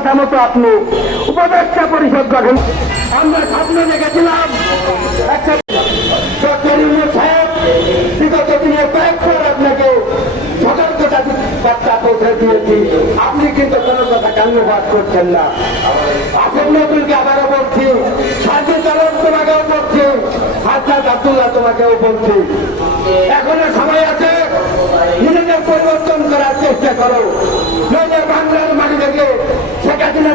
কথা মতো আপনি উপদেষ্টা পরিষদ গঠন আমরা স্বপ্ন দেখেছিলাম আপনি কিন্তু কোনো কথা কান্নবাদ করছেন না। আসেন নতুনকে আবারও বলছি সাজে চালক তোমাকেও বলছি হাজার আব্দুল্লাহ তোমাকেও বলছি। এখনও সময় আছে, নিজেদের পরিবর্তন করার চেষ্টা করো। নইলে বাংলার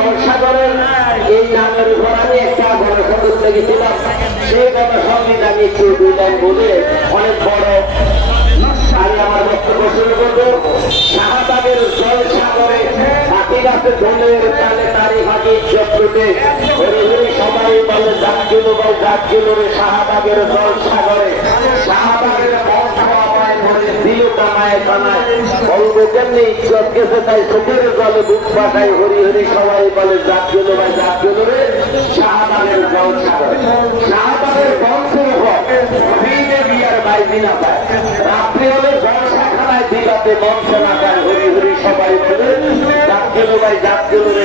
শাহবাগের এই নামের উপর আমি একটা গণসংযোগ দেখেছিলাম সেই গণসংযোগ আমি একটু দুই বলে অনেক বড় আমি আমার বক্তব্য শুরু করব। শাহবাগের জলসাগরে হাতি গাছে ধনের তারি হাতি চক্রতে সবাই বলে ডাক গেল ভাই শাহবাগের জলসাগরে। শাহবাগের বন্ধ আমায় ধরে দিল কানায় কানায় বলব কেমনি ইজ্জত গেছে, তাই চোখের জলে বুক পাঠাই হরি হরি সবাই বলে ডাক গেল ভাই ডাক গেল রে, শাহবাগের জলসাগরে শাহবাগের বংশের হোক দিনে বিয়ার বাইজি না পায়। রাত্রি হলে জলসাখানায় দিলাতে বংশ না পায় হরি হরি সবাই বলে ডাক গেল ভাই ডাক গেল রে